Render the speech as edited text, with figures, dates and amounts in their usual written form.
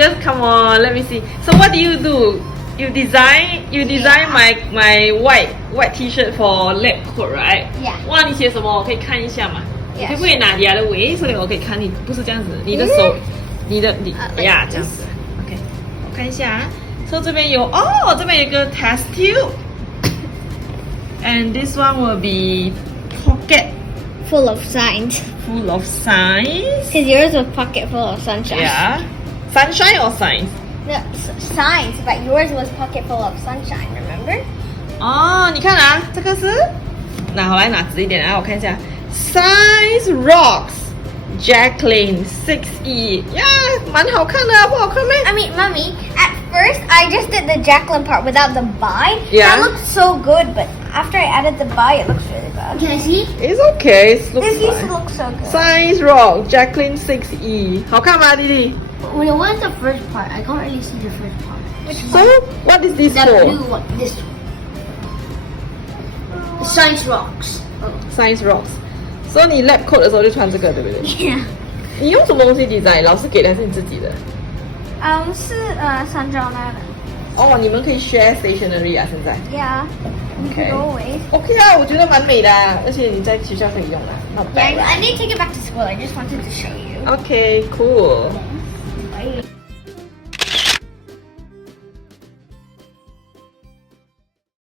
Just come on, let me see. So what do? You design my white T-shirt for lab coat, right? Yeah. 哇，你写什么？我可以看一下嘛？ Yes. 可不可以拿 the other way， 所以我可以看你不是这样子，你的手，你呀 like 这样子。OK， 我看一下啊。So 这边有哦，这边有一个 test tube。And this one will be pocket Full of signs. full of signs. Because yours was pocket full of sunshine. Yeah. Sunshine or signs? No, signs, but yours was pocket full of sunshine, remember? 哦，你看啊，这个是拿好来拿直一点啊，我看一下。Science rocks. Jaclyn 6E 呀，蛮好看的啊，不好看咩？ I mean, Mommy, at first I just did the Jaclyn part without the by. Yeah. That looked so good, but after I added the by, it looks really bad. Can I see? It's okay. It looks This used fine. to look so good. Science rock. Jaclyn 6E 好看吗，弟弟 Wait, what is the first part? I can't really see the first part. So what is this The for? blue one, this one. Science rocks. Science rocks. So 你 lab coat 的时候就穿这个，对不对？ Yeah. 你用什么东西 design？老师给的还是你自己的？是三张来的。哦，你们可以 share stationery 啊，现在。Yeah. You Okay. could always. OK 啊，我觉得蛮美的啊，而且你在学校可以用啊，not Yeah, bad. I need to take it back to school. I just wanted to show you. OK, cool. Bye.